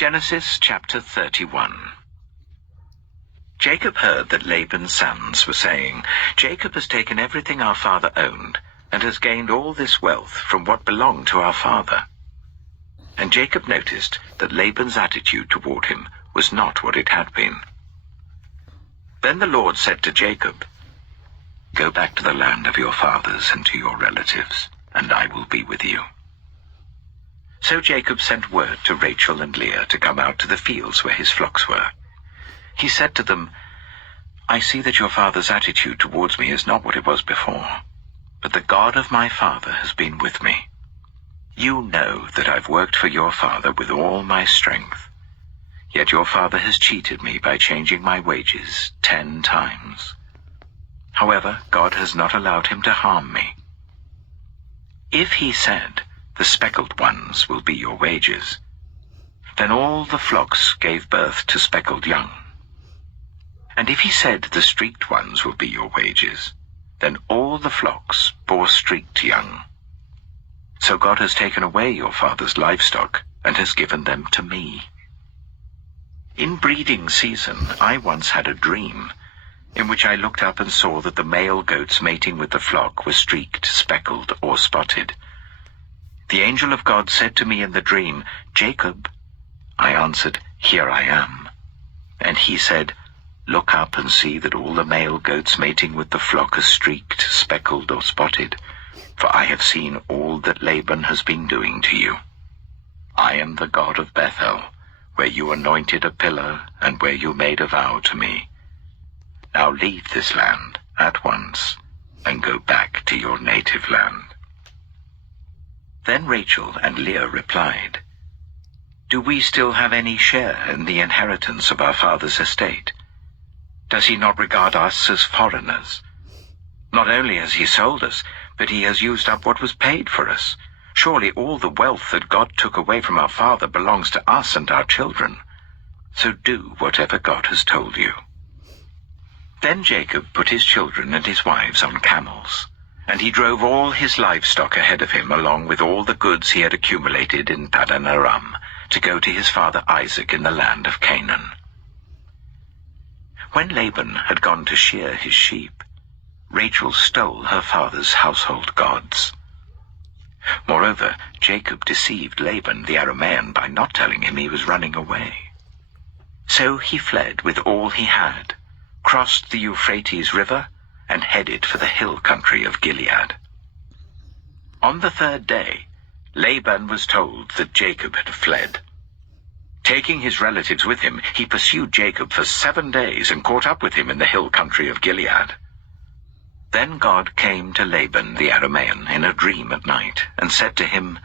Genesis chapter 31. Jacob heard that Laban's sons were saying, "Jacob has taken everything our father owned, and has gained all this wealth from what belonged to our father." And Jacob noticed that Laban's attitude toward him was not what it had been. Then the Lord said to Jacob, "Go back to the land of your fathers and to your relatives, and I will be with you." So Jacob sent word to Rachel and Leah to come out to the fields where his flocks were. He said to them, "I see that your father's attitude towards me is not what it was before, but the God of my father has been with me. You know that I've worked for your father with all my strength, yet your father has cheated me by changing my wages 10 times. However, God has not allowed him to harm me. If he said, 'The speckled ones will be your wages,' then all the flocks gave birth to speckled young. And if he said, 'The streaked ones will be your wages,' then all the flocks bore streaked young. So God has taken away your father's livestock and has given them to me. In breeding season, I once had a dream, in which I looked up and saw that the male goats mating with the flock were streaked, speckled, or spotted. The angel of God said to me in the dream, 'Jacob.' I answered, 'Here I am.' And he said, 'Look up and see that all the male goats mating with the flock are streaked, speckled, or spotted, for I have seen all that Laban has been doing to you. I am the God of Bethel, where you anointed a pillar and where you made a vow to me. Now leave this land at once and go back to your native land.' Then Rachel and Leah replied, 'Do we still have any share in the inheritance of our father's estate? Does he not regard us as foreigners? Not only has he sold us, but he has used up what was paid for us. Surely all the wealth that God took away from our father belongs to us and our children. So do whatever God has told you.' Then Jacob put his children and his wives on camels, and he drove all his livestock ahead of him along with all the goods he had accumulated in Paddan Aram to go to his father Isaac in the land of Canaan. When Laban had gone to shear his sheep, Rachel stole her father's household gods. Moreover, Jacob deceived Laban the Aramean by not telling him he was running away. So he fled with all he had, crossed the Euphrates River, and headed for the hill country of Gilead. On the 3rd day, Laban was told that Jacob had fled. Taking his relatives with him, he pursued Jacob for 7 days and caught up with him in the hill country of Gilead. Then God came to Laban the Aramean in a dream at night and said to him,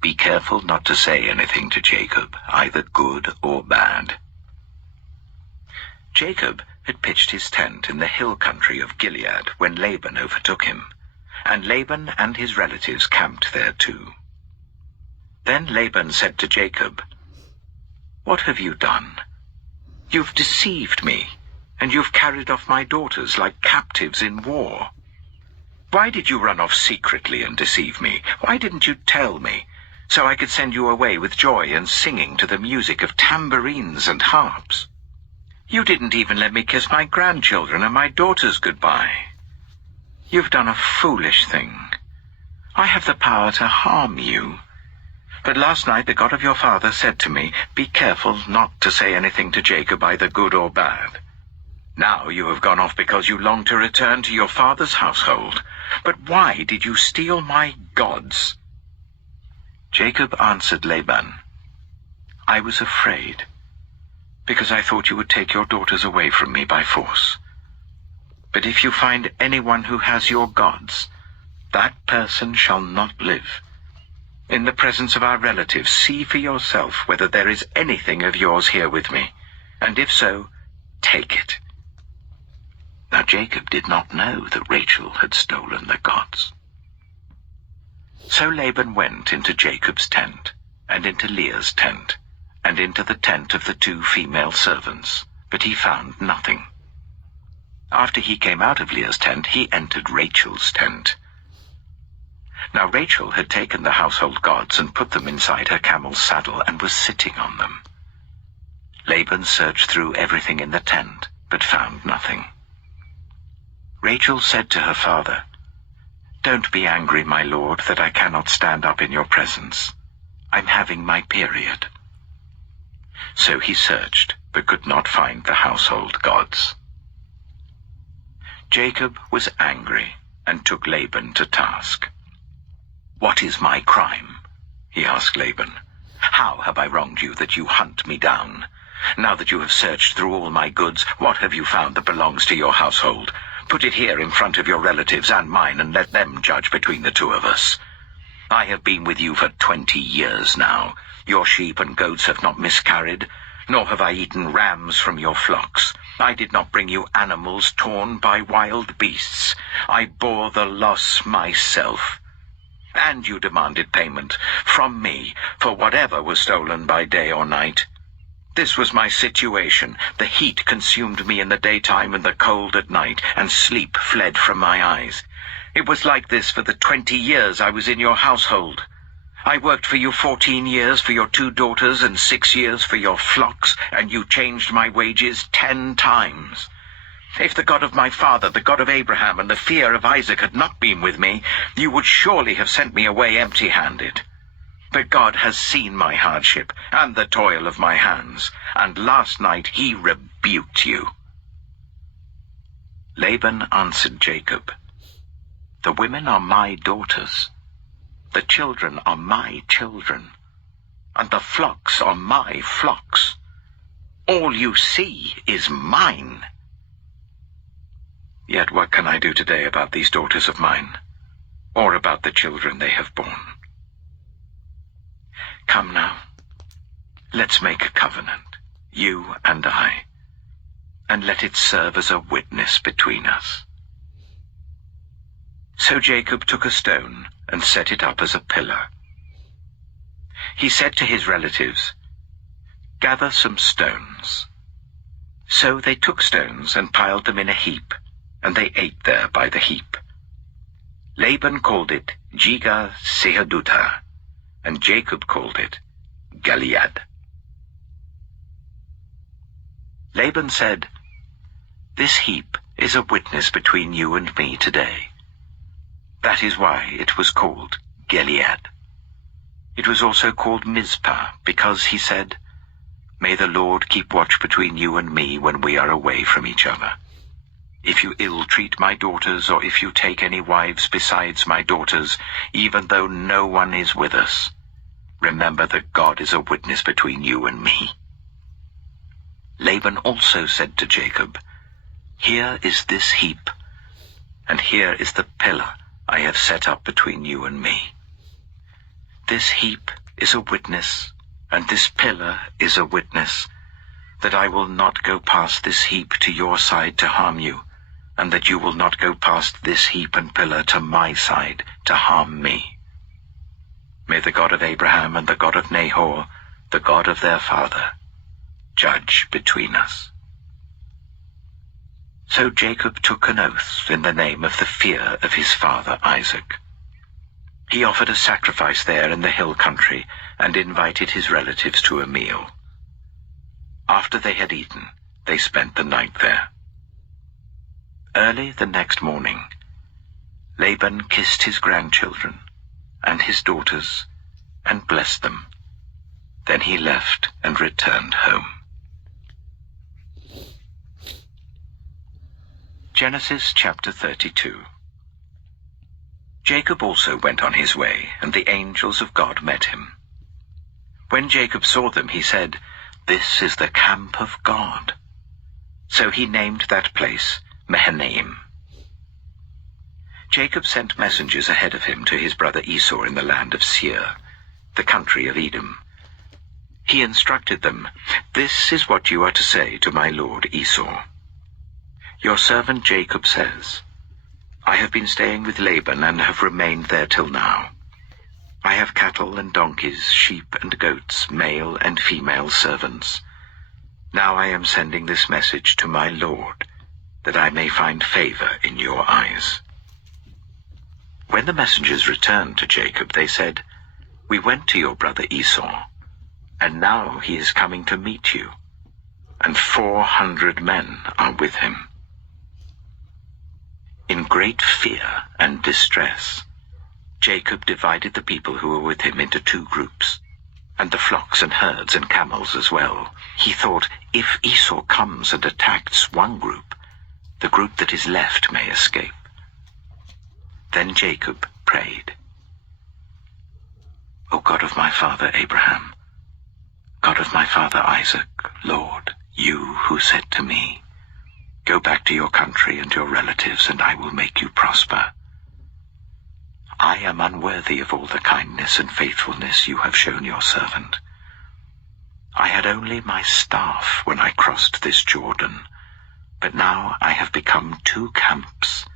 'Be careful not to say anything to Jacob, either good or bad.' Jacob had pitched his tent in the hill country of Gilead when Laban overtook him, and Laban and his relatives camped there too. Then Laban said to Jacob, 'What have you done? You've deceived me, and you've carried off my daughters like captives in war. Why did you run off secretly and deceive me? Why didn't you tell me, so I could send you away with joy and singing to the music of tambourines and harps? You didn't even let me kiss my grandchildren and my daughters goodbye. You've done a foolish thing. I have the power to harm you. But last night the God of your father said to me, 'Be careful not to say anything to Jacob, either good or bad.' Now you have gone off because you long to return to your father's household. But why did you steal my gods?" Jacob answered Laban, "I was afraid, because I thought you would take your daughters away from me by force. But if you find anyone who has your gods, that person shall not live. In the presence of our relatives, see for yourself whether there is anything of yours here with me, and if so, take it." Now Jacob did not know that Rachel had stolen the gods. So Laban went into Jacob's tent, and into Leah's tent, and into the tent of the 2 female servants, but he found nothing. After he came out of Leah's tent, he entered Rachel's tent. Now Rachel had taken the household gods and put them inside her camel's saddle and was sitting on them. Laban searched through everything in the tent, but found nothing. Rachel said to her father, "Don't be angry, my lord, that I cannot stand up in your presence. I'm having my period." So he searched, but could not find the household gods. Jacob was angry and took Laban to task. "What is my crime?" he asked Laban. "How have I wronged you that you hunt me down? Now that you have searched through all my goods, what have you found that belongs to your household? Put it here in front of your relatives and mine, and let them judge between the two of us. I have been with you for 20 years now. Your sheep and goats have not miscarried, nor have I eaten rams from your flocks. I did not bring you animals torn by wild beasts. I bore the loss myself. And you demanded payment from me for whatever was stolen by day or night. This was my situation. The heat consumed me in the daytime and the cold at night, and sleep fled from my eyes. It was like this for the 20 years I was in your household. I worked for you 14 years for your 2 daughters and 6 years for your flocks, and you changed my wages 10 times. If the God of my father, the God of Abraham, and the fear of Isaac had not been with me, you would surely have sent me away empty-handed. But God has seen my hardship and the toil of my hands, and last night he rebuked you." Laban answered Jacob, "The women are my daughters, the children are my children, and the flocks are my flocks. All you see is mine. Yet what can I do today about these daughters of mine, or about the children they have borne? Come now, let's make a covenant, you and I, and let it serve as a witness between us." So Jacob took a stone and set it up as a pillar. He said to his relatives, "Gather some stones." So they took stones and piled them in a heap, and they ate there by the heap. Laban called it Jegar-sahadutha, and Jacob called it Gilead. Laban said, "This heap is a witness between you and me today." That is why it was called Gilead. It was also called Mizpah, because he said, "May the Lord keep watch between you and me when we are away from each other. If you ill-treat my daughters, or if you take any wives besides my daughters, even though no one is with us, remember that God is a witness between you and me." Laban also said to Jacob, "Here is this heap, and here is the pillar I have set up between you and me. This heap is a witness, and this pillar is a witness, that I will not go past this heap to your side to harm you, and that you will not go past this heap and pillar to my side to harm me. May the God of Abraham and the God of Nahor, the God of their father, judge between us." So Jacob took an oath in the name of the fear of his father Isaac. He offered a sacrifice there in the hill country and invited his relatives to a meal. After they had eaten, they spent the night there. Early the next morning, Laban kissed his grandchildren and his daughters and blessed them. Then he left and returned home. Genesis chapter 32. Jacob also went on his way, and the angels of God met him. When Jacob saw them, he said, "This is the camp of God." So he named that place Mahanaim. Jacob sent messengers ahead of him to his brother Esau in the land of Seir, the country of Edom. He instructed them, "This is what you are to say to my lord Esau. Your servant Jacob says, I have been staying with Laban and have remained there till now. I have cattle and donkeys, sheep and goats, male and female servants. Now I am sending this message to my lord, that I may find favor in your eyes." When the messengers returned to Jacob, they said, "We went to your brother Esau, and now he is coming to meet you, and 400 men are with him." In great fear and distress, Jacob divided the people who were with him into 2 groups, and the flocks and herds and camels as well. He thought, if Esau comes and attacks one group, the group that is left may escape. Then Jacob prayed, "O God of my father Abraham, God of my father Isaac, Lord, you who said to me, 'Go back to your country and your relatives, and I will make you prosper.' I am unworthy of all the kindness and faithfulness you have shown your servant. I had only my staff when I crossed this Jordan, but now I have become 2 camps.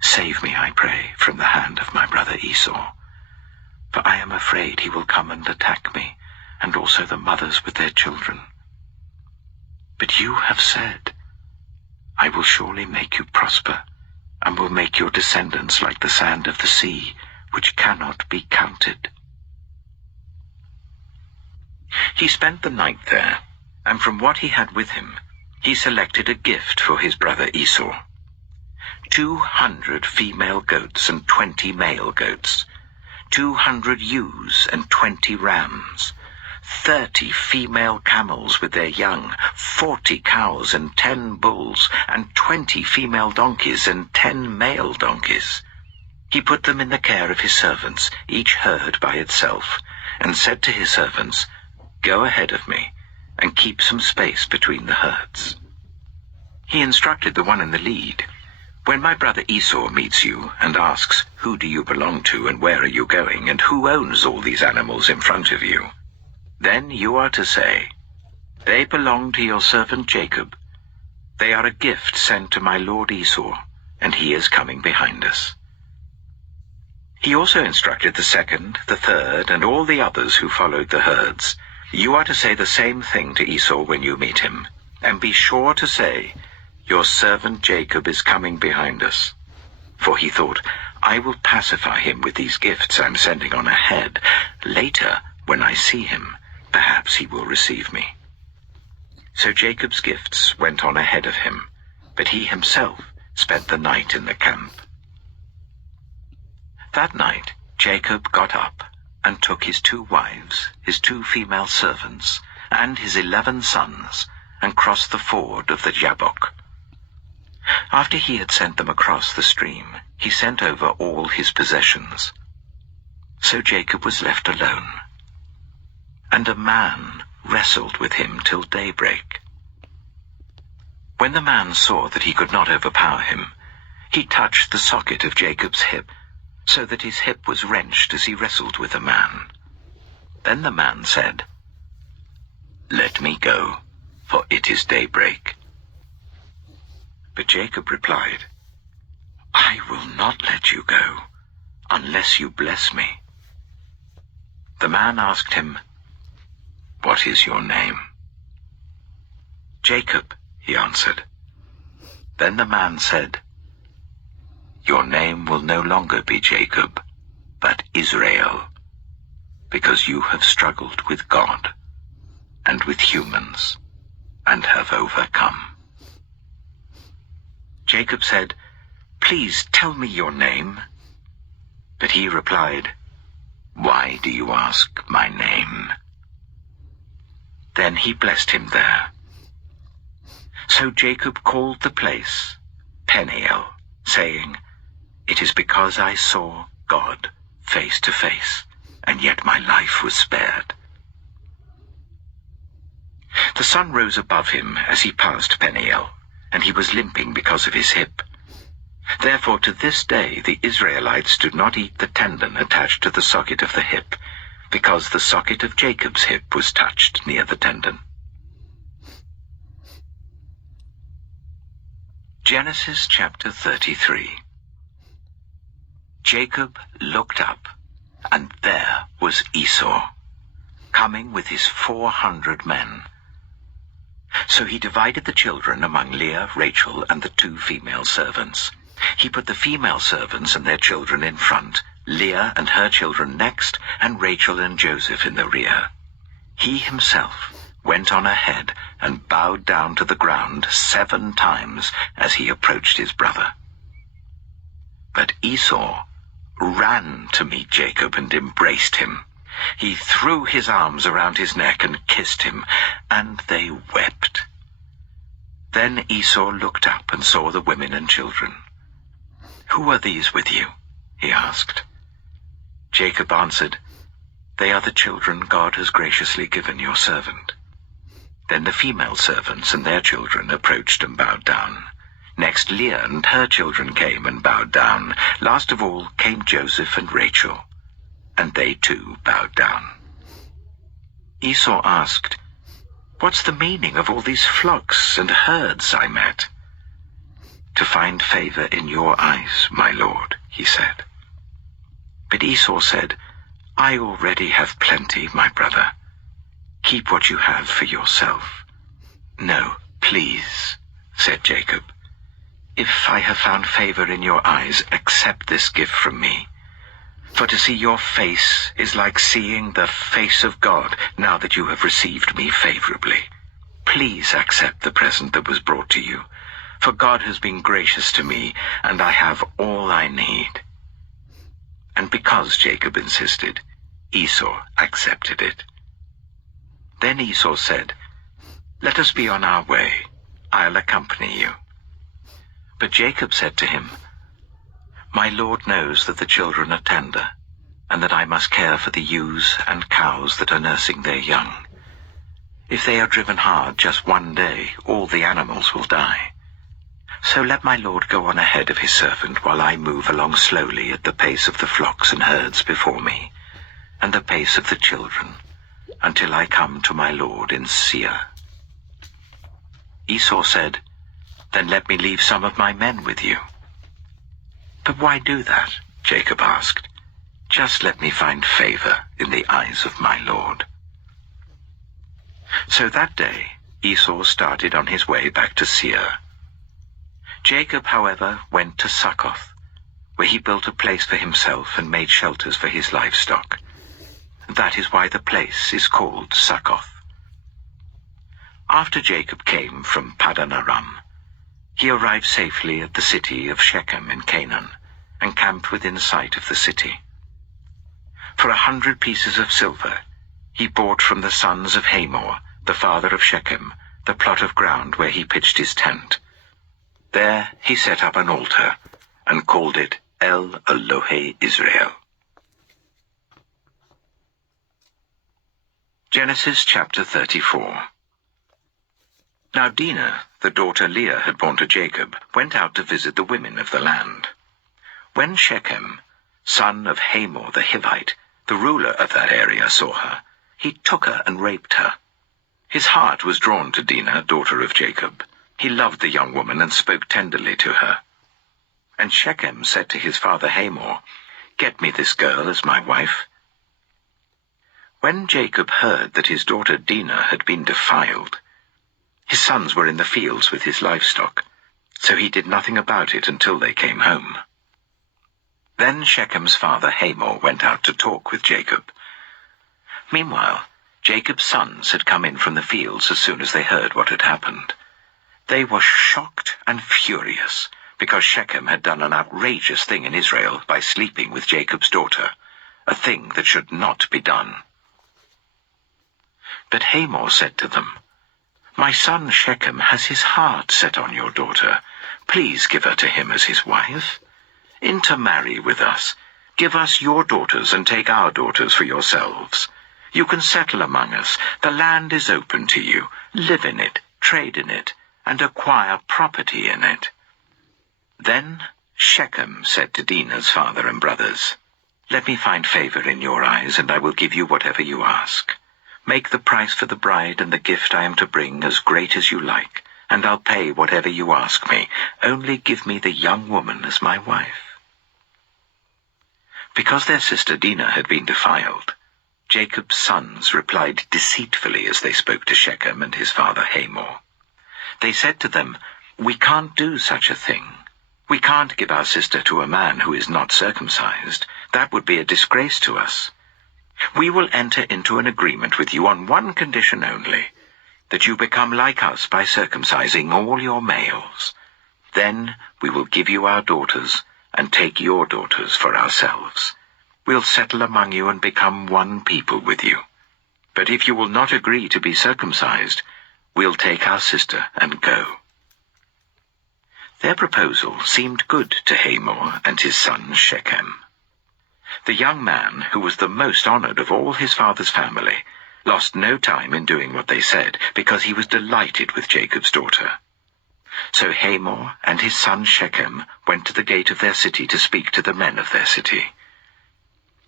Save me, I pray, from the hand of my brother Esau, for I am afraid he will come and attack me, and also the mothers with their children. But you have said, 'I will surely make you prosper, and will make your descendants like the sand of the sea, which cannot be counted.'" He spent the night there, and from what he had with him, he selected a gift for his brother Esau: 200 female goats and 20 male goats, 200 ewes and 20 rams, 30 female camels with their young, 40 cows and 10 bulls, and 20 female donkeys and 10 male donkeys. He put them in the care of his servants, each herd by itself, and said to his servants, "Go ahead of me, and keep some space between the herds." He instructed the one in the lead, "When my brother Esau meets you and asks, 'Who do you belong to, and where are you going, and who owns all these animals in front of you?' then you are to say, 'They belong to your servant Jacob. They are a gift sent to my lord Esau, and he is coming behind us.'" He also instructed the second, the third, and all the others who followed the herds, "You are to say the same thing to Esau when you meet him, and be sure to say, 'Your servant Jacob is coming behind us.'" For he thought, "I will pacify him with these gifts I'm sending on ahead. Later, when I see him, perhaps he will receive me." So Jacob's gifts went on ahead of him, but he himself spent the night in the camp. That night Jacob got up and took his 2 wives, his 2 female servants, and his 11 sons, and crossed the ford of the Jabbok. After he had sent them across the stream, he sent over all his possessions. So Jacob was left alone, and a man wrestled with him till daybreak. When the man saw that he could not overpower him, he touched the socket of Jacob's hip, so that his hip was wrenched as he wrestled with the man. Then the man said, "Let me go, for it is daybreak." But Jacob replied, "I will not let you go, unless you bless me." The man asked him, "What is your name?" "Jacob," he answered. Then the man said, "Your name will no longer be Jacob, but Israel, because you have struggled with God and with humans, and have overcome." Jacob said, "Please tell me your name." But he replied, "Why do you ask my name?" Then he blessed him there. So Jacob called the place Peniel, saying, "It is because I saw God face to face, and yet my life was spared." The sun rose above him as he passed Peniel, and he was limping because of his hip. Therefore to this day the Israelites do not eat the tendon attached to the socket of the hip, because the socket of Jacob's hip was touched near the tendon. Genesis chapter 33. Jacob looked up, and there was Esau, coming with his 400 men. So he divided the children among Leah, Rachel, and the 2 female servants. He put the female servants and their children in front, Leah and her children next, and Rachel and Joseph in the rear. He himself went on ahead and bowed down to the ground 7 times as he approached his brother. But Esau ran to meet Jacob and embraced him. He threw his arms around his neck and kissed him, and they wept. Then Esau looked up and saw the women and children. "Who are these with you?" he asked. Jacob answered, "They are the children God has graciously given your servant." Then the female servants and their children approached and bowed down. Next Leah and her children came and bowed down. Last of all came Joseph and Rachel, and they too bowed down. Esau asked, "What's the meaning of all these flocks and herds I met?" "To find favor in your eyes, my lord," he said. But Esau said, "I already have plenty, my brother. Keep what you have for yourself." "No, please," said Jacob. "If I have found favor in your eyes, accept this gift from me. For to see your face is like seeing the face of God now that you have received me favorably. Please accept the present that was brought to you, for God has been gracious to me, and I have all I need." And because Jacob insisted, Esau accepted it. Then Esau said, "Let us be on our way. I'll accompany you." But Jacob said to him, "My Lord knows that the children are tender, and that I must care for the ewes and cows that are nursing their young. If they are driven hard just one day, all the animals will die. So let my Lord go on ahead of his servant while I move along slowly at the pace of the flocks and herds before me, and the pace of the children, until I come to my Lord in Seir." Esau said, "Then let me leave some of my men with you." "But why do that?" Jacob asked. "Just let me find favor in the eyes of my Lord." So that day Esau started on his way back to Seir. Jacob, however, went to Succoth, where he built a place for himself and made shelters for his livestock. That is why the place is called Succoth. After Jacob came from Paddan Aram, he arrived safely at the city of Shechem in Canaan, and camped within sight of the city. For 100 pieces of silver he bought from the sons of Hamor, the father of Shechem, the plot of ground where he pitched his tent. There he set up an altar, and called it El Elohe Israel. Genesis chapter 34. Now Dinah, the daughter Leah had borne to Jacob, went out to visit the women of the land. When Shechem, son of Hamor the Hivite, the ruler of that area, saw her, he took her and raped her. His heart was drawn to Dinah, daughter of Jacob. He loved the young woman and spoke tenderly to her. And Shechem said to his father Hamor, "Get me this girl as my wife." When Jacob heard that his daughter Dinah had been defiled, his sons were in the fields with his livestock, so he did nothing about it until they came home. Then Shechem's father Hamor went out to talk with Jacob. Meanwhile, Jacob's sons had come in from the fields as soon as they heard what had happened. They were shocked and furious, because Shechem had done an outrageous thing in Israel by sleeping with Jacob's daughter, a thing that should not be done. But Hamor said to them, "My son Shechem has his heart set on your daughter. Please give her to him as his wife. Intermarry with us. Give us your daughters and take our daughters for yourselves. You can settle among us. The land is open to you. Live in it, trade in it, and acquire property in it." Then Shechem said to Dinah's father and brothers, "Let me find favor in your eyes, and I will give you whatever you ask. Make the price for the bride and the gift I am to bring as great as you like, and I'll pay whatever you ask me. Only give me the young woman as my wife." Because their sister Dinah had been defiled, Jacob's sons replied deceitfully as they spoke to Shechem and his father Hamor. They said to them, "We can't do such a thing. We can't give our sister to a man who is not circumcised. That would be a disgrace to us. We will enter into an agreement with you on one condition only, that you become like us by circumcising all your males. Then we will give you our daughters and take your daughters for ourselves. We'll settle among you and become one people with you. But if you will not agree to be circumcised, we'll take our sister and go." Their proposal seemed good to Hamor and his son Shechem. The young man, who was the most honored of all his father's family, lost no time in doing what they said, because he was delighted with Jacob's daughter. So Hamor and his son Shechem went to the gate of their city to speak to the men of their city.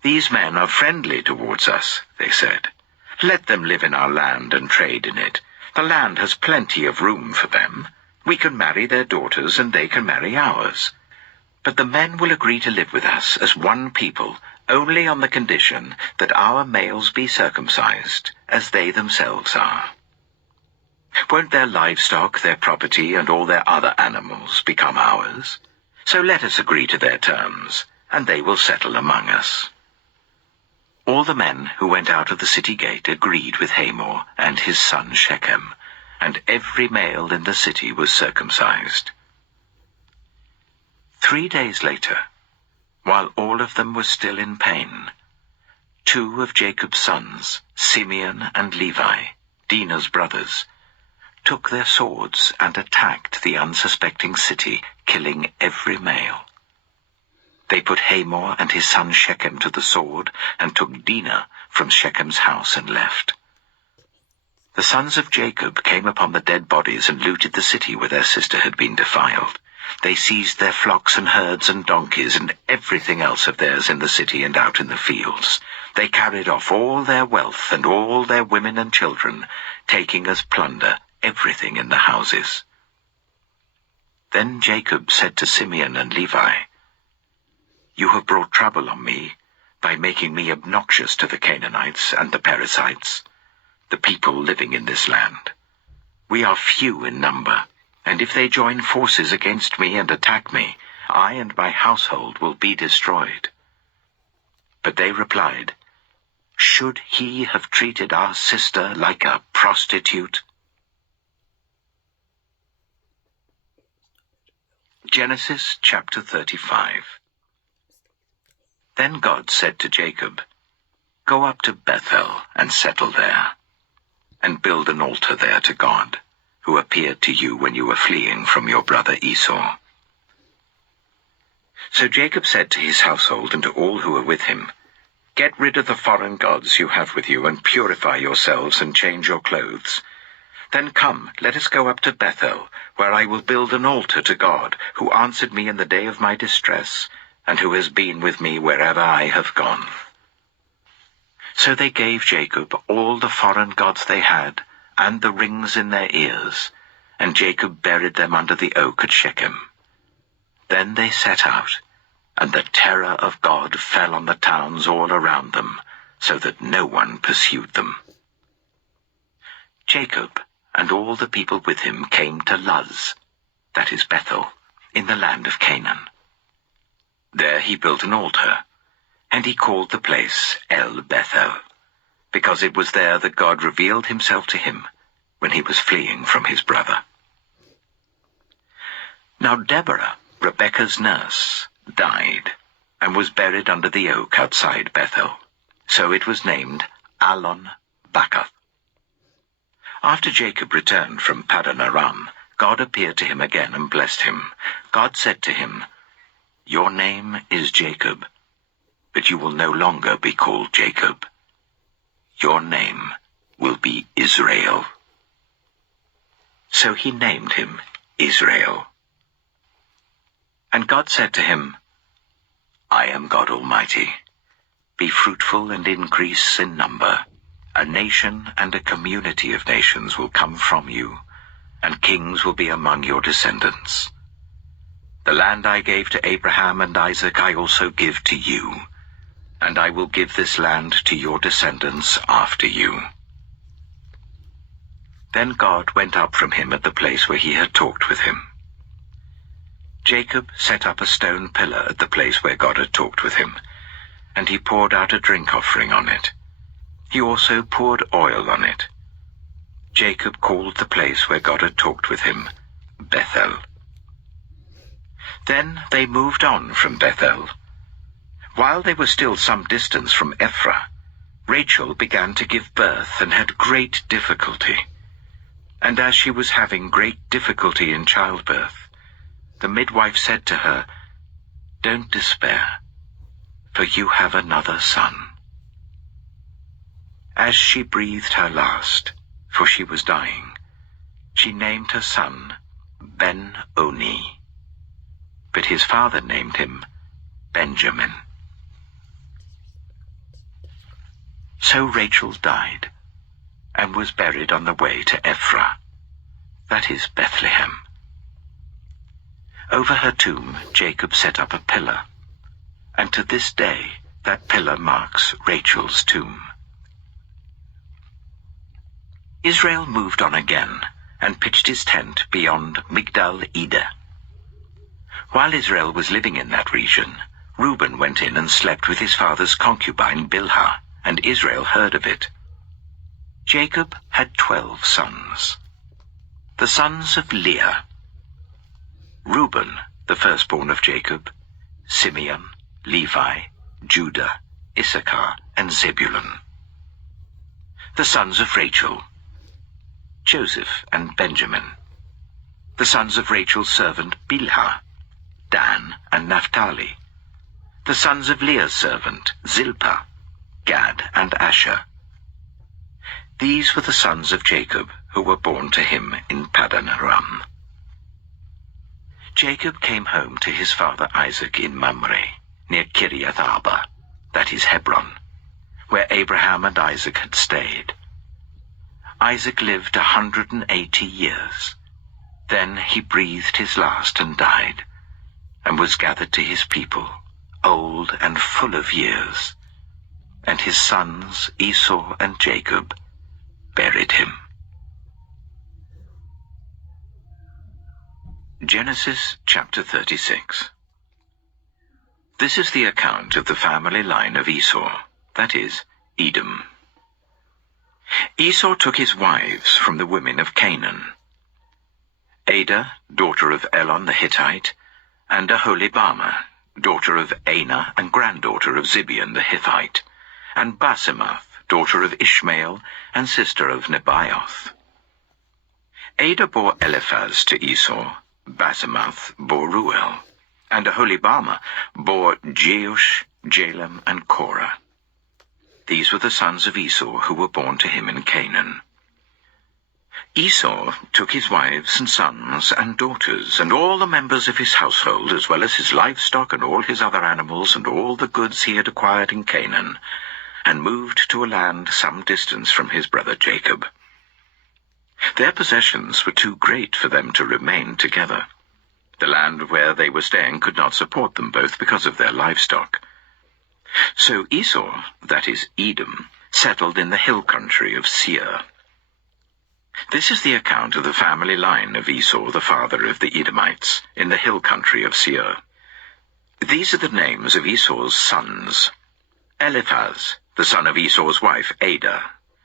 "These men are friendly towards us," they said. "Let them live in our land and trade in it. The land has plenty of room for them. We can marry their daughters and they can marry ours. But the men will agree to live with us as one people only on the condition that our males be circumcised, as they themselves are. Won't their livestock, their property, and all their other animals become ours? So let us agree to their terms, and they will settle among us." All the men who went out of the city gate agreed with Hamor and his son Shechem, and every male in the city was circumcised. 3 days later, while all of them were still in pain, 2 of Jacob's sons, Simeon and Levi, Dinah's brothers, took their swords and attacked the unsuspecting city, killing every male. They put Hamor and his son Shechem to the sword and took Dinah from Shechem's house and left. The sons of Jacob came upon the dead bodies and looted the city where their sister had been defiled. They seized their flocks and herds and donkeys and everything else of theirs in the city and out in the fields. They carried off all their wealth and all their women and children, taking as plunder everything in the houses. Then Jacob said to Simeon and Levi, "You have brought trouble on me by making me obnoxious to the Canaanites and the Perizzites, the people living in this land. We are few in number, and if they join forces against me and attack me, I and my household will be destroyed." But they replied, "Should he have treated our sister like a prostitute?" Genesis chapter 35. Then God said to Jacob, "Go up to Bethel and settle there, and build an altar there to God, who appeared to you when you were fleeing from your brother Esau." So Jacob said to his household and to all who were with him, "Get rid of the foreign gods you have with you, and purify yourselves and change your clothes. Then come, let us go up to Bethel, where I will build an altar to God, who answered me in the day of my distress, and who has been with me wherever I have gone." So they gave Jacob all the foreign gods they had, and the rings in their ears, and Jacob buried them under the oak at Shechem. Then they set out, and the terror of God fell on the towns all around them, so that no one pursued them. Jacob and all the people with him came to Luz, that is Bethel, in the land of Canaan. There he built an altar, and he called the place El Bethel, because it was there that God revealed himself to him when he was fleeing from his brother. Now Deborah, Rebekah's nurse, died, and was buried under the oak outside Bethel. So it was named Allon Bacuth. After Jacob returned from Paddan Aram, God appeared to him again and blessed him. God said to him, "Your name is Jacob, but you will no longer be called Jacob. Your name will be Israel." So he named him Israel. And God said to him, "I am God Almighty. Be fruitful and increase in number. A nation and a community of nations will come from you, and kings will be among your descendants. The land I gave to Abraham and Isaac I also give to you, and I will give this land to your descendants after you." Then God went up from him at the place where he had talked with him. Jacob set up a stone pillar at the place where God had talked with him, and he poured out a drink offering on it. He also poured oil on it. Jacob called the place where God had talked with him Bethel. Then they moved on from Bethel. While they were still some distance from Ephraim, Rachel began to give birth and had great difficulty. And as she was having great difficulty in childbirth, the midwife said to her, "Don't despair, for you have another son." As she breathed her last, for she was dying, she named her son Ben-Oni, but his father named him Benjamin. So Rachel died, and was buried on the way to Ephraim, that is Bethlehem. Over her tomb Jacob set up a pillar, and to this day that pillar marks Rachel's tomb. Israel moved on again, and pitched his tent beyond Migdal-Eder. While Israel was living in that region, Reuben went in and slept with his father's concubine Bilhah, and Israel heard of it. Jacob had 12 sons. The sons of Leah: Reuben, the firstborn of Jacob, Simeon, Levi, Judah, Issachar, and Zebulun. The sons of Rachel: Joseph and Benjamin. The sons of Rachel's servant Bilhah: Dan and Naphtali. The sons of Leah's servant Zilpah: Gad and Asher. These were the sons of Jacob who were born to him in Paddan Aram. Jacob came home to his father Isaac in Mamre, near Kiriath Arba, that is Hebron, where Abraham and Isaac had stayed. Isaac lived 180 years. Then he breathed his last and died, and was gathered to his people, old and full of years. And his sons Esau and Jacob buried him. Genesis chapter 36. This is the account of the family line of Esau, that is, Edom. Esau took his wives from the women of Canaan: Adah, daughter of Elon the Hittite, and Aholibamah, daughter of Anah and granddaughter of Zibeon the Hittite, and Basemath, daughter of Ishmael and sister of Nebaioth. Adah bore Eliphaz to Esau, Basemath bore Ruel, and Aholibamah bore Jeush, Jalem, and Korah. These were the sons of Esau who were born to him in Canaan. Esau took his wives and sons and daughters, and all the members of his household, as well as his livestock and all his other animals and all the goods he had acquired in Canaan, and moved to a land some distance from his brother Jacob. Their possessions were too great for them to remain together. The land where they were staying could not support them both because of their livestock. So Esau, that is Edom, settled in the hill country of Seir. This is the account of the family line of Esau, the father of the Edomites, in the hill country of Seir. These are the names of Esau's sons: Eliphaz, the son of Esau's wife Adah,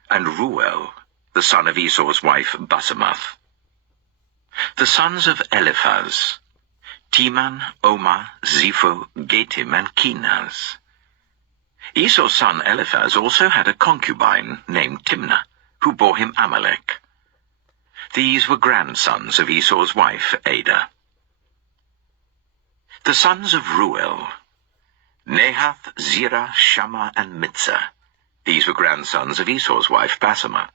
and Ruel, the son of Esau's wife Basemath. The sons of Eliphaz: Teman, Omar, Zepho, Gatim, and Kenaz. Esau's son Eliphaz also had a concubine named Timnah, who bore him Amalek. These were grandsons of Esau's wife Adah. The sons of Ruel: Nahath, Zerah, Shammah, and Mitzah. These were grandsons of Esau's wife Basemath.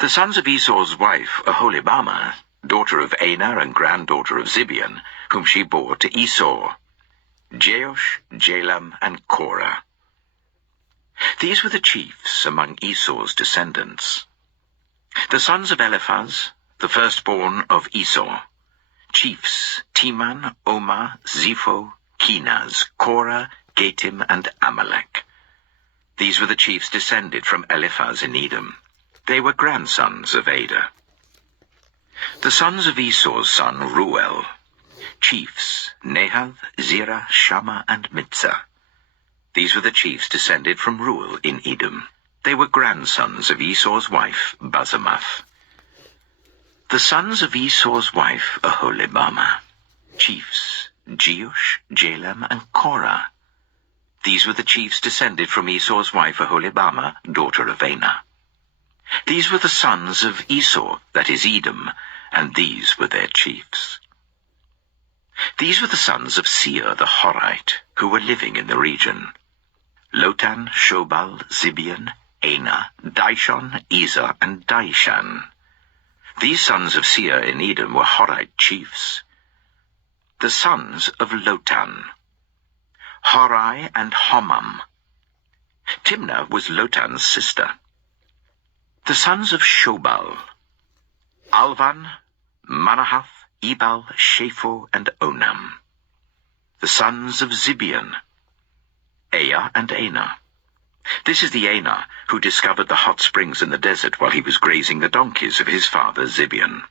The sons of Esau's wife Aholibamah, daughter of Anah and granddaughter of Zibeon, whom she bore to Esau: Jeush, Jalem, and Korah. These were the chiefs among Esau's descendants. The sons of Eliphaz, the firstborn of Esau: chiefs Teman, Omar, Zepho, Kenaz, Korah, Gatim, and Amalek. These were the chiefs descended from Eliphaz in Edom. They were grandsons of Adah. The sons of Esau's son Ruel: Chiefs, Nahath, Zerah, Shammah, and Mitzah. These were the chiefs descended from Reuel in Edom. They were grandsons of Esau's wife, Basemath. The sons of Esau's wife, Aholibamah. Chiefs, Jeush, Jalem, and Korah. These were the chiefs descended from Esau's wife, Aholibamah, daughter of Anah. These were the sons of Esau, that is Edom, and these were their chiefs. These were the sons of Seir the Horite, who were living in the region: Lotan, Shobal, Zibeon, Anah, Dishon, Ezer, and Dishan. These sons of Seir in Edom were Horite chiefs. The sons of Lotan: Horai and Homam. Timnah was Lotan's sister. The sons of Shobal: Alvan, Manahath, Ebal, Shapho, and Onam. The sons of Zibeon: Aya and Anah. This is the Anah who discovered the hot springs in the desert while he was grazing the donkeys of his father Zibeon.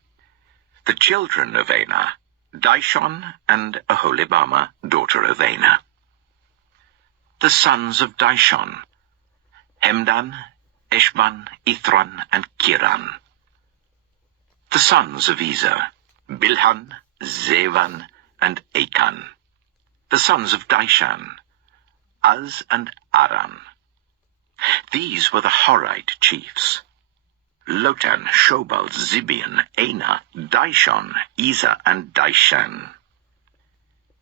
The children of Anah: Dishon and Aholibamah, daughter of Anah. The sons of Dishon: Hemdan, Eshban, Ithran, and Kiran. The sons of Ezer: Bilhan, Zevan, and Achan. The sons of Dishan: Az and Aran. These were the Horite chiefs: Lotan, Shobal, Zibeon, Anah, Dishon, Ezer, and Dishan.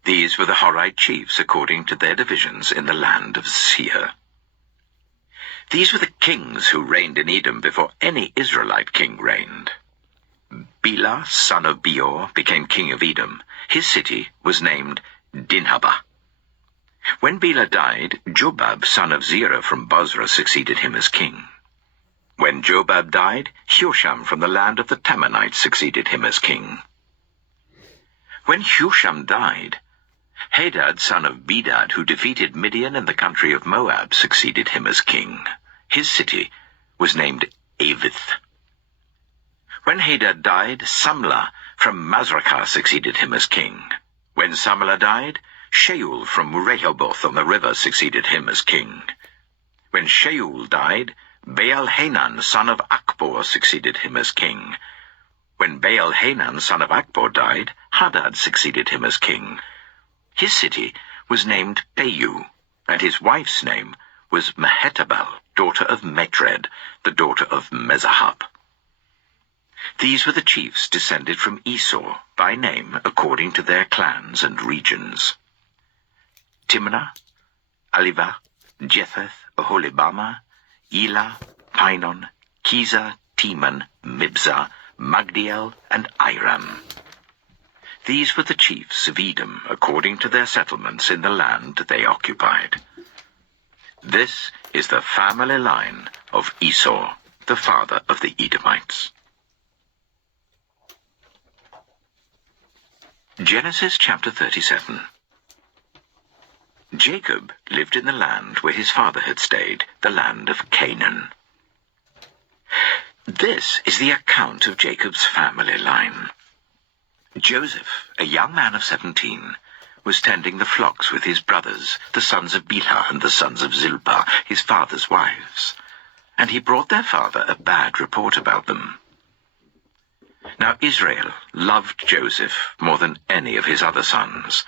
These were the Horite chiefs according to their divisions in the land of Seir. These were the kings who reigned in Edom before any Israelite king reigned. Bela, son of Beor, became king of Edom. His city was named Dinhabah. When Bela died, Jobab, son of Zerah from Bozrah, succeeded him as king. When Jobab died, Husham from the land of the Temanites succeeded him as king. When Husham died, Hadad, son of Bedad, who defeated Midian in the country of Moab, succeeded him as king. His city was named Avith. When Hadad died, Samlah from Masrekah succeeded him as king. When Samlah died, Shaul from Rehoboth on the river succeeded him as king. When Shaul died, Baal-Hanan, son of Akbor, succeeded him as king. When Baal-Hanan, son of Akbor, died, Hadad succeeded him as king. His city was named Peiu, and his wife's name was Mehetabel, daughter of Matred, the daughter of Mezahab. These were the chiefs descended from Esau, by name according to their clans and regions: Timnah, Alivah, Jetheth, Aholibamah, Elah, Pinon, Kizah, Teman, Mibzah, Magdiel, and Iram. These were the chiefs of Edom according to their settlements in the land they occupied. This is the family line of Esau, the father of the Edomites. Genesis chapter 37. Jacob lived in the land where his father had stayed, the land of Canaan. This is the account of Jacob's family line. Joseph, a young man of 17, was tending the flocks with his brothers, the sons of Bilhah and the sons of Zilpah, his father's wives, and he brought their father a bad report about them. Now Israel loved Joseph more than any of his other sons,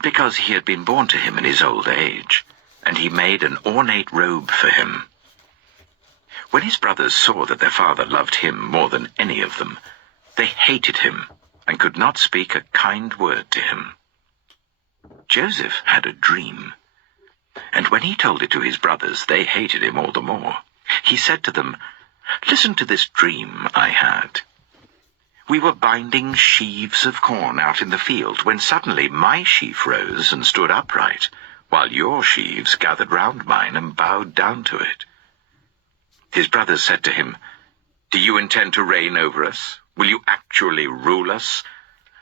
because he had been born to him in his old age, and he made an ornate robe for him. When his brothers saw that their father loved him more than any of them, they hated him and could not speak a kind word to him. Joseph had a dream, and when he told it to his brothers, they hated him all the more. He said to them, "Listen to this dream I had. We were binding sheaves of corn out in the field, when suddenly my sheaf rose and stood upright, while your sheaves gathered round mine and bowed down to it." His brothers said to him, "Do you intend to reign over us? Will you actually rule us?"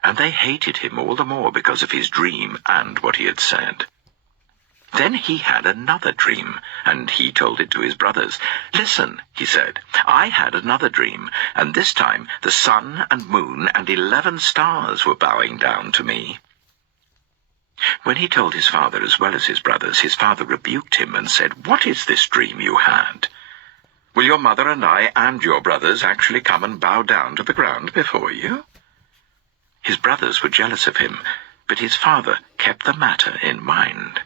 And they hated him all the more because of his dream and what he had said. Then he had another dream, and he told it to his brothers. "Listen," he said, "I had another dream, and this time the sun and moon and 11 stars were bowing down to me." When he told his father as well as his brothers, his father rebuked him and said, "What is this dream you had? Will your mother and I and your brothers actually come and bow down to the ground before you?" His brothers were jealous of him, but his father kept the matter in mind.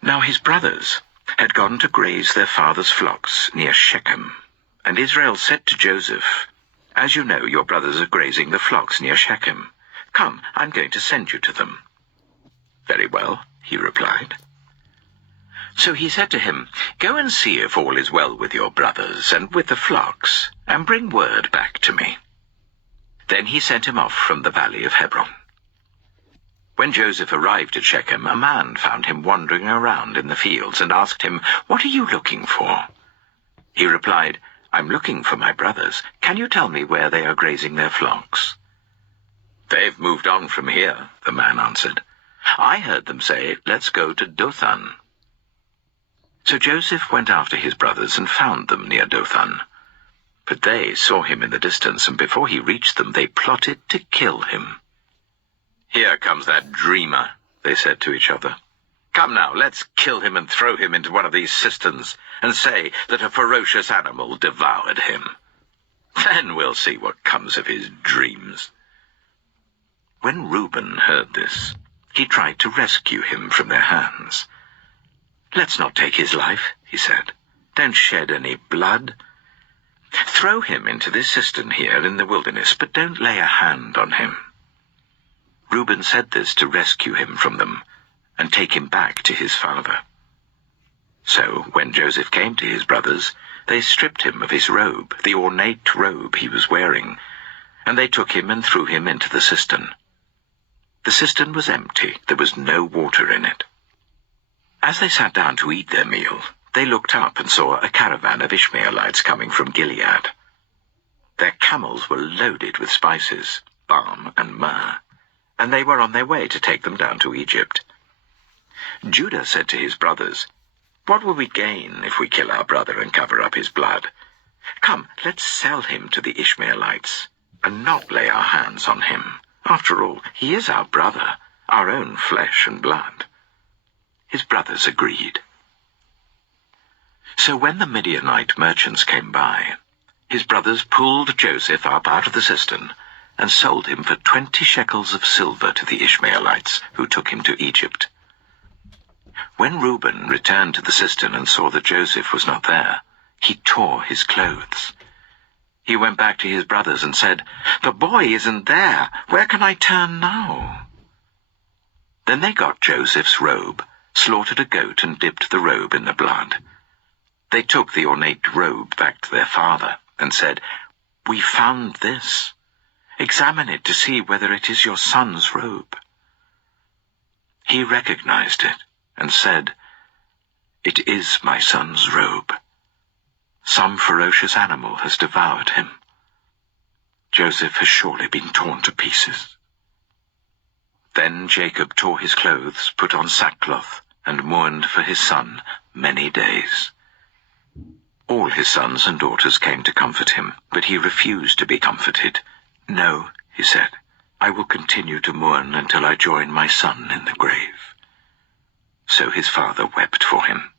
Now his brothers had gone to graze their father's flocks near Shechem, and Israel said to Joseph, "As you know, your brothers are grazing the flocks near Shechem. Come, I'm going to send you to them." "Very well," he replied. So he said to him, "Go and see if all is well with your brothers and with the flocks, and bring word back to me." Then he sent him off from the valley of Hebron. When Joseph arrived at Shechem, a man found him wandering around in the fields and asked him, "What are you looking for?" He replied, "I'm looking for my brothers. Can you tell me where they are grazing their flocks?" "They've moved on from here," the man answered. "I heard them say, 'Let's go to Dothan.'" So Joseph went after his brothers and found them near Dothan. But they saw him in the distance, and before he reached them, they plotted to kill him. "Here comes that dreamer," they said to each other. "Come now, let's kill him and throw him into one of these cisterns, and say that a ferocious animal devoured him. Then we'll see what comes of his dreams." When Reuben heard this, he tried to rescue him from their hands. "Let's not take his life," he said. "Don't shed any blood. Throw him into this cistern here in the wilderness, but don't lay a hand on him." Reuben said this to rescue him from them and take him back to his father. So when Joseph came to his brothers, they stripped him of his robe, the ornate robe he was wearing, and they took him and threw him into the cistern. The cistern was empty. There was no water in it. As they sat down to eat their meal, they looked up and saw a caravan of Ishmaelites coming from Gilead. Their camels were loaded with spices, balm and myrrh, and they were on their way to take them down to Egypt. Judah said to his brothers, "What will we gain if we kill our brother and cover up his blood? Come, let's sell him to the Ishmaelites and not lay our hands on him. After all, he is our brother, our own flesh and blood." His brothers agreed. So when the Midianite merchants came by, his brothers pulled Joseph up out of the cistern and sold him for 20 shekels of silver to the Ishmaelites, who took him to Egypt. When Reuben returned to the cistern and saw that Joseph was not there, he tore his clothes. He went back to his brothers and said, "The boy isn't there. Where can I turn now?" Then they got Joseph's robe, slaughtered a goat, and dipped the robe in the blood. They took the ornate robe back to their father and said, "We found this. Examine it to see whether it is your son's robe." He recognized it and said, "It is my son's robe. Some ferocious animal has devoured him. Joseph has surely been torn to pieces." Then Jacob tore his clothes, put on sackcloth, and mourned for his son many days. All his sons and daughters came to comfort him, but he refused to be comforted. "No," he said, "I will continue to mourn until I join my son in the grave." So his father wept for him.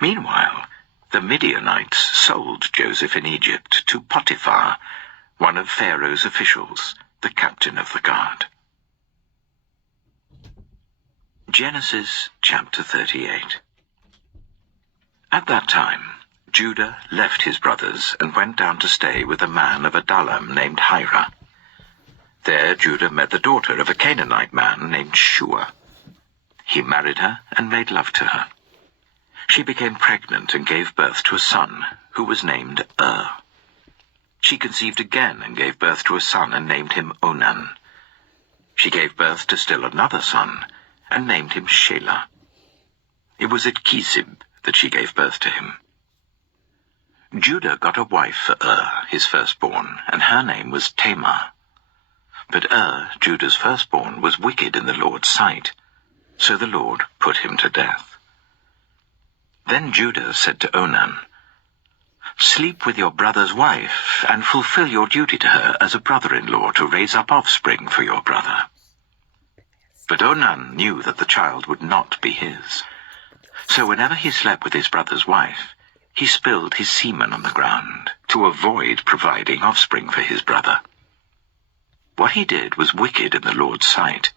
Meanwhile, the Midianites sold Joseph in Egypt to Potiphar, one of Pharaoh's officials, the captain of the guard. Genesis chapter 38. At that time, Judah left his brothers and went down to stay with a man of Adullam named Hira. There Judah met the daughter of a Canaanite man named Shua. He married her and made love to her. She became pregnant and gave birth to a son, who was named She conceived again and gave birth to a son and named him Onan. She gave birth to still another son and named him Shelah. It was at Kisib that she gave birth to him. Judah got a wife for his firstborn, and her name was Tamar. But Judah's firstborn, was wicked in the Lord's sight, so the Lord put him to death. Then Judah said to Onan, "Sleep with your brother's wife, and fulfill your duty to her as a brother-in-law to raise up offspring for your brother." But Onan knew that the child would not be his. So whenever he slept with his brother's wife, he spilled his semen on the ground to avoid providing offspring for his brother. What he did was wicked in the Lord's sight,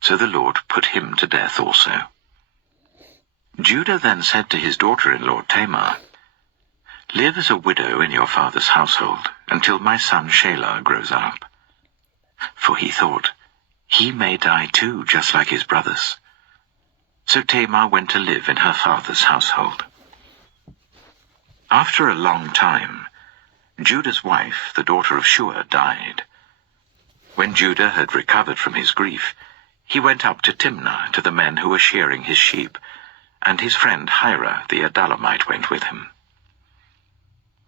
so the Lord put him to death also. Judah then said to his daughter-in-law Tamar, "Live as a widow in your father's household until my son Shelah grows up." For he thought, he may die too, just like his brothers. So Tamar went to live in her father's household. After a long time, Judah's wife, the daughter of Shua, died. When Judah had recovered from his grief, he went up to Timnah to the men who were shearing his sheep, and his friend Hira the Adullamite went with him.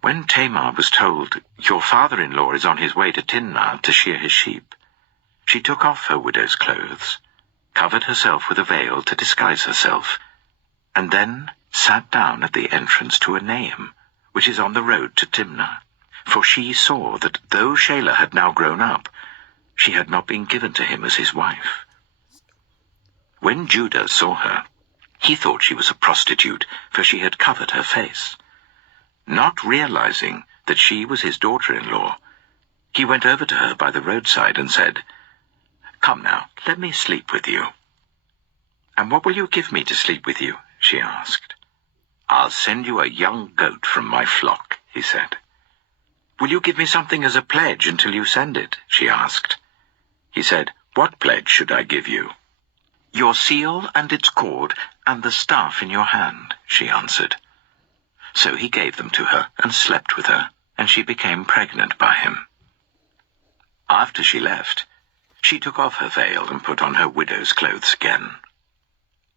When Tamar was told, "Your father-in-law is on his way to Timnah to shear his sheep," she took off her widow's clothes, covered herself with a veil to disguise herself, and then sat down at the entrance to Enaim, which is on the road to Timnah, for she saw that though Shelah had now grown up, she had not been given to him as his wife. When Judah saw her, he thought she was a prostitute, for she had covered her face. Not realizing that she was his daughter-in-law, he went over to her by the roadside and said, "Come now, let me sleep with you." "And what will you give me to sleep with you?" she asked. "I'll send you a young goat from my flock," he said. "Will you give me something as a pledge until you send it?" she asked. He said, "What pledge should I give you?" "Your seal and its cord and the staff in your hand," she answered. So he gave them to her and slept with her, and she became pregnant by him. After she left, she took off her veil and put on her widow's clothes again.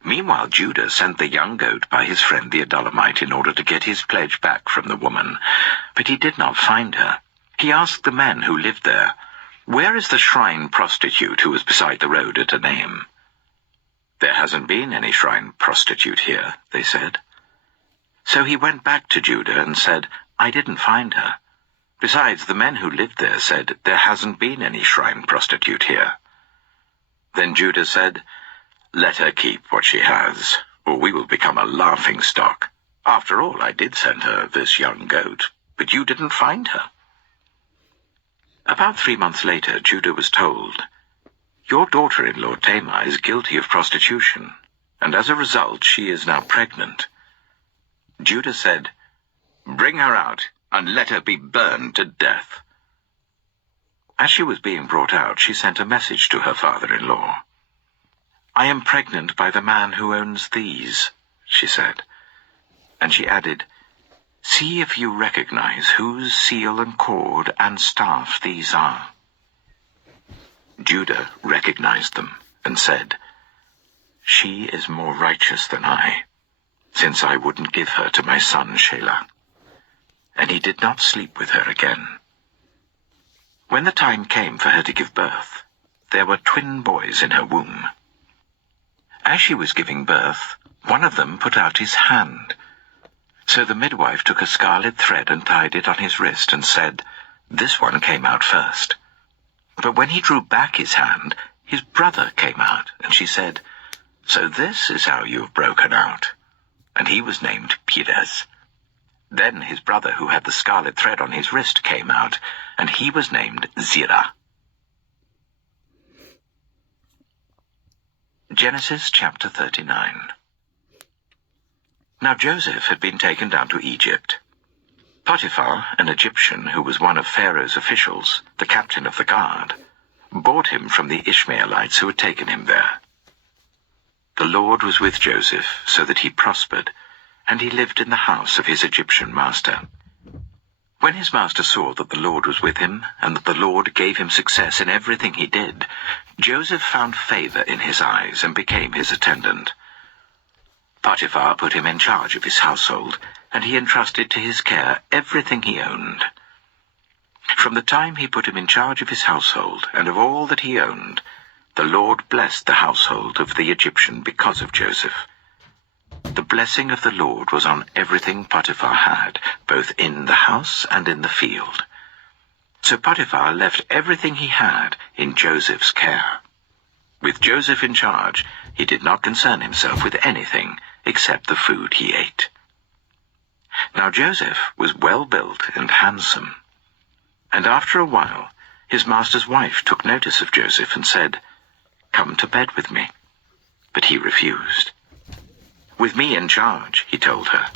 Meanwhile Judah sent the young goat by his friend the Adullamite in order to get his pledge back from the woman, but he did not find her. He asked the men who lived there, "Where is the shrine prostitute who was beside the road at Enaim?" "There hasn't been any shrine prostitute here," they said. So he went back to Judah and said, "I didn't find her. Besides, the men who lived there said, 'There hasn't been any shrine prostitute here.'" Then Judah said, "Let her keep what she has, or we will become a laughing stock. After all, I did send her this young goat, but you didn't find her." About 3 months later, Judah was told, "Your daughter-in-law Tamar is guilty of prostitution, and as a result she is now pregnant." Judah said, "Bring her out, and let her be burned to death." As she was being brought out, she sent a message to her father-in-law. "I am pregnant by the man who owns these," she said. And she added, "See if you recognize whose seal and cord and staff these are." Judah recognized them and said, "She is more righteous than I, since I wouldn't give her to my son Shelah." And he did not sleep with her again. When the time came for her to give birth, there were twin boys in her womb. As she was giving birth, one of them put out his hand. So the midwife took a scarlet thread and tied it on his wrist and said, "This one came out first." But when he drew back his hand, his brother came out, and she said, "So this is how you have broken out." And he was named Perez. Then his brother who had the scarlet thread on his wrist came out, and he was named Zerah. Genesis chapter 39. Now Joseph had been taken down to Egypt. Potiphar, an Egyptian who was one of Pharaoh's officials, the captain of the guard, bought him from the Ishmaelites who had taken him there. The Lord was with Joseph, so that he prospered, and he lived in the house of his Egyptian master. When his master saw that the Lord was with him, and that the Lord gave him success in everything he did, Joseph found favor in his eyes and became his attendant. Potiphar put him in charge of his household, and he entrusted to his care everything he owned. From the time he put him in charge of his household and of all that he owned, the Lord blessed the household of the Egyptian because of Joseph. The blessing of the Lord was on everything Potiphar had, both in the house and in the field. So Potiphar left everything he had in Joseph's care. With Joseph in charge, he did not concern himself with anything except the food he ate. Now Joseph was well built and handsome, and after a while his master's wife took notice of Joseph and said, "Come to bed with me." But he refused. "With me in charge," he told her,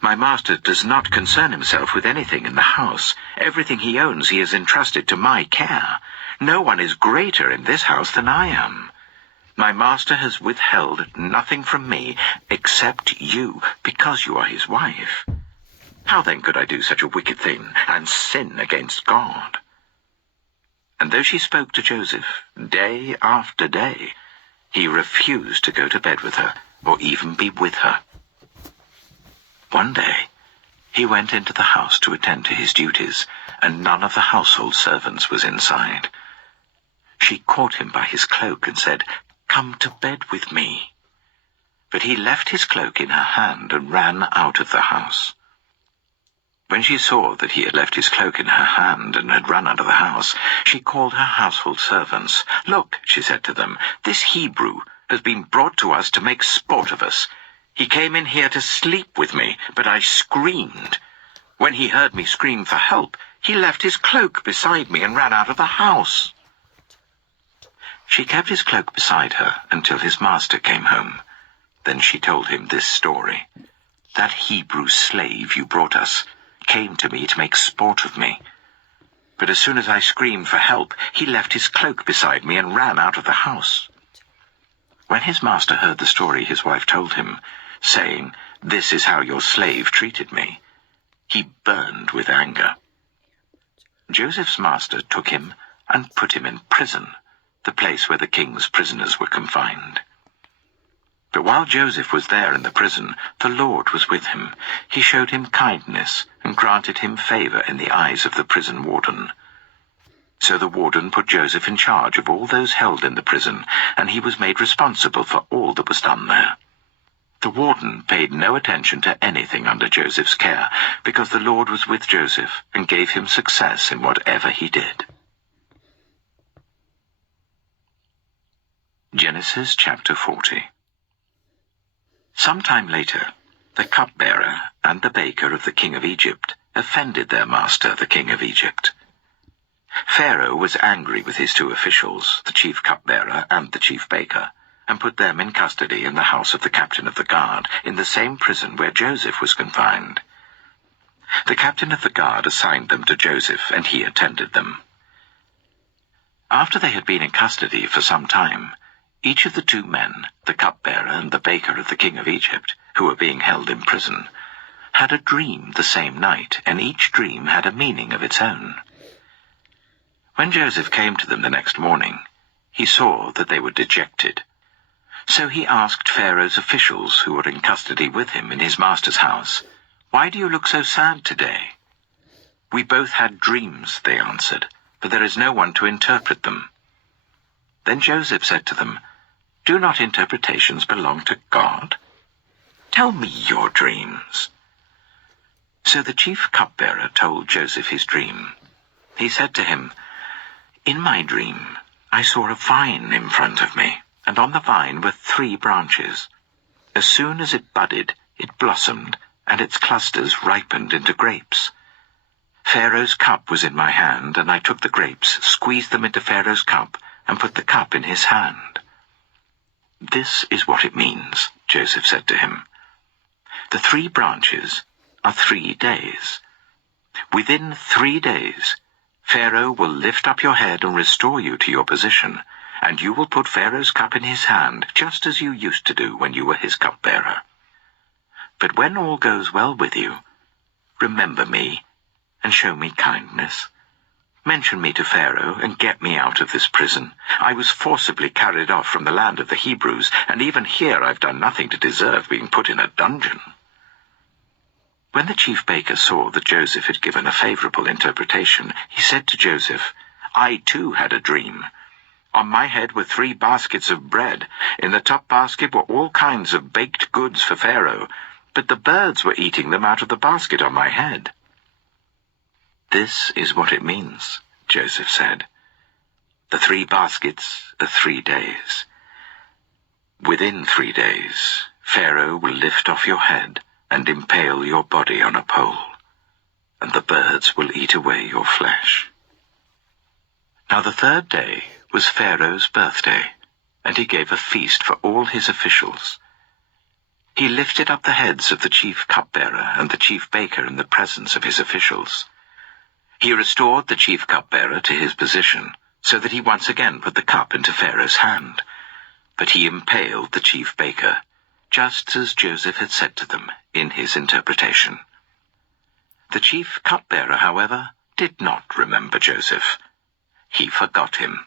"my master does not concern himself with anything in the house. Everything he owns he has entrusted to my care. No one is greater in this house than I am. My master has withheld nothing from me except you, because you are his wife. How then could I do such a wicked thing and sin against God?" And though she spoke to Joseph day after day, he refused to go to bed with her or even be with her. One day, he went into the house to attend to his duties, and none of the household servants was inside. She caught him by his cloak and said, "Come to bed with me." But he left his cloak in her hand and ran out of the house. When she saw that he had left his cloak in her hand and had run out of the house, she called her household servants. "Look," she said to them, "this Hebrew has been brought to us to make sport of us. He came in here to sleep with me, but I screamed. When he heard me scream for help, he left his cloak beside me and ran out of the house." She kept his cloak beside her until his master came home. Then she told him this story. "That Hebrew slave you brought us came to me to make sport of me. But as soon as I screamed for help, he left his cloak beside me and ran out of the house." When his master heard the story his wife told him, saying, "This is how your slave treated me," he burned with anger. Joseph's master took him and put him in prison, the place where the king's prisoners were confined. But while Joseph was there in the prison, the Lord was with him. He showed him kindness and granted him favor in the eyes of the prison warden. So the warden put Joseph in charge of all those held in the prison, and he was made responsible for all that was done there. The warden paid no attention to anything under Joseph's care, because the Lord was with Joseph and gave him success in whatever he did. Genesis chapter 40. Some time later, the cupbearer and the baker of the king of Egypt offended their master, the king of Egypt. Pharaoh was angry with his two officials, the chief cupbearer and the chief baker, and put them in custody in the house of the captain of the guard, in the same prison where Joseph was confined. The captain of the guard assigned them to Joseph, and he attended them. After they had been in custody for some time, each of the two men, the cupbearer and the baker of the king of Egypt, who were being held in prison, had a dream the same night, and each dream had a meaning of its own. When Joseph came to them the next morning, he saw that they were dejected. So he asked Pharaoh's officials who were in custody with him in his master's house, "Why do you look so sad today?" "We both had dreams," they answered, "but there is no one to interpret them." Then Joseph said to them, "Do not interpretations belong to God? Tell me your dreams." So the chief cupbearer told Joseph his dream. He said to him, "In my dream I saw a vine in front of me, and on the vine were 3 branches. As soon as it budded, it blossomed, and its clusters ripened into grapes. Pharaoh's cup was in my hand, and I took the grapes, squeezed them into Pharaoh's cup, and put the cup in his hand." "This is what it means," Joseph said to him. "The 3 branches are 3 days. Within 3 days, Pharaoh will lift up your head and restore you to your position, and you will put Pharaoh's cup in his hand, just as you used to do when you were his cupbearer. But when all goes well with you, remember me and show me kindness. Mention me to Pharaoh and get me out of this prison. I was forcibly carried off from the land of the Hebrews, and even here I've done nothing to deserve being put in a dungeon." When the chief baker saw that Joseph had given a favorable interpretation, he said to Joseph, "I too had a dream. On my head were 3 baskets of bread. In the top basket were all kinds of baked goods for Pharaoh, but the birds were eating them out of the basket on my head." "This is what it means," Joseph said. The 3 baskets are 3 days. Within 3 days, Pharaoh will lift off your head and impale your body on a pole, and the birds will eat away your flesh. Now the 3rd day was Pharaoh's birthday, and he gave a feast for all his officials. He lifted up the heads of the chief cupbearer and the chief baker in the presence of his officials. He restored the chief cupbearer to his position, so that he once again put the cup into Pharaoh's hand. But he impaled the chief baker, just as Joseph had said to them in his interpretation. The chief cupbearer, however, did not remember Joseph. He forgot him.